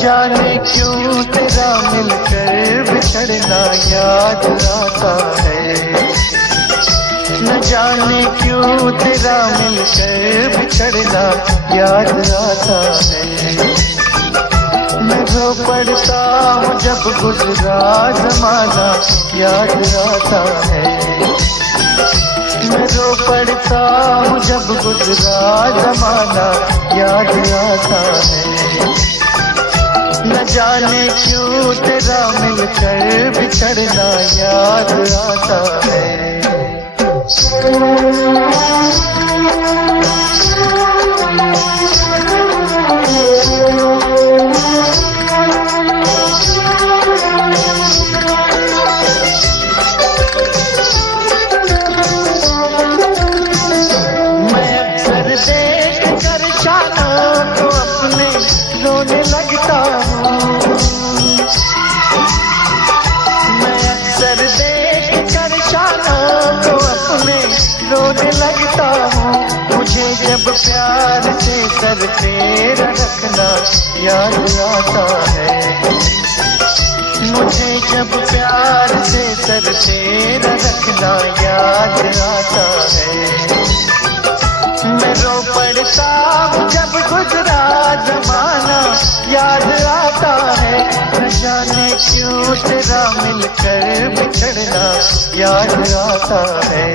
जाने क्यों तेरा मिलकर बिछड़ना याद आता है, न जाने क्यों तेरा मिलकर बिछड़ना याद आता है। मैं रो पड़ता हूँ जब गुजरा जमाना याद आता है, मैं रो पड़ता हूँ जब गुजरा जमाना याद आता है। न जाने क्यों तेरा मिलकर बिछड़ना याद आता है। मैं अक्सर देख कर शानों को अपने रोने लगता हूँ, मैं अक्सर देख कर शानों को अपने रोने लगता हूँ। मुझे जब प्यार से सर तेरा रखना याद आता है, मुझे जब प्यार से सर तेरा रखना याद आता है। मैं रो पड़ता हूँ जब गुजरा जमाना याद आता है। न जाने क्यों तेरा मिलकर बिछड़ना याद आता है।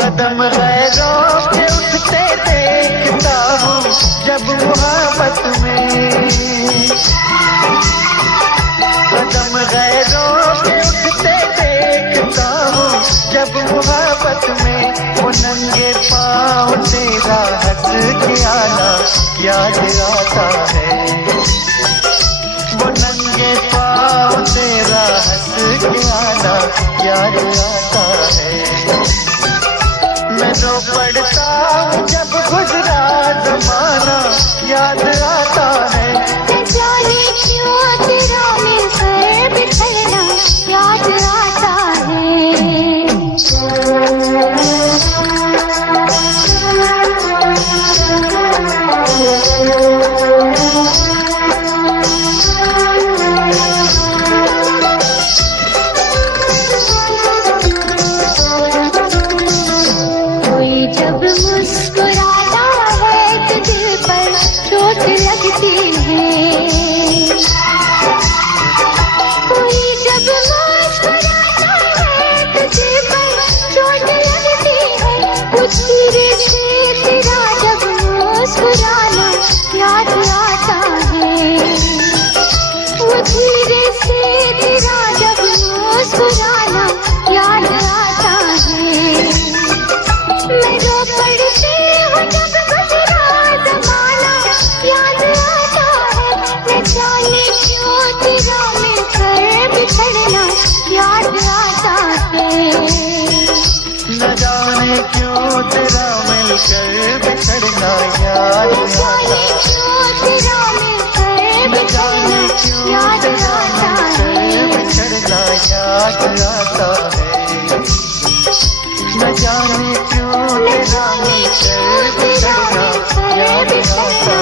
कदम गैरों के उठते देखता हूँ जब मोहब्बत में, कदम गैरों के उठते देखता हूँ जब मोहब्बत में। वो नंगे पाँव तेरा हंस के आना याद आता है, वो नंगे पाँव तेरा हंस के आना याद आता है। मैं रो पड़ता हूँ जब गुजरा जमाना याद आता है। न जाने क्यों तेरा मिलकर बिछड़ना याद आता मुस्कुराता है तो दिल पर चोट लगती है, कोई जब मुस्कुराता है तो दिल पर चोट लगती है। वो धीरे से तेरा जब मुस्कुराना याद आता है, वो धीरे से तेरा जब मुस्कुराना याद आता है। मैं रो पड़ती हूँ जब गुजरा जमाना याद आता है। न जाने क्यों तेरा मिलकर बिछड़ना याद आता है, न जाने क्यों तेरा मिलकर बिछड़ना याद आता है, न जाने क्यों तेरा मिलकर बिछड़ना याद आता है, न जाने क्यों तेरा मिलकर बिछड़ना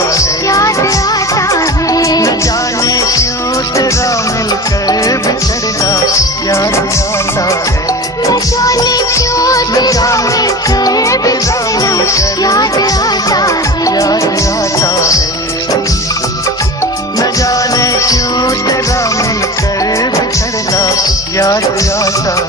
याद आता है, न जाने क्यों तेरा मिलकर बिछड़ना याद आता है, न जाने क्यों तेरा मिलकर बिछड़ना याद आता है, न जाने क्यों तेरा मिलकर बिछड़ना याद आता है।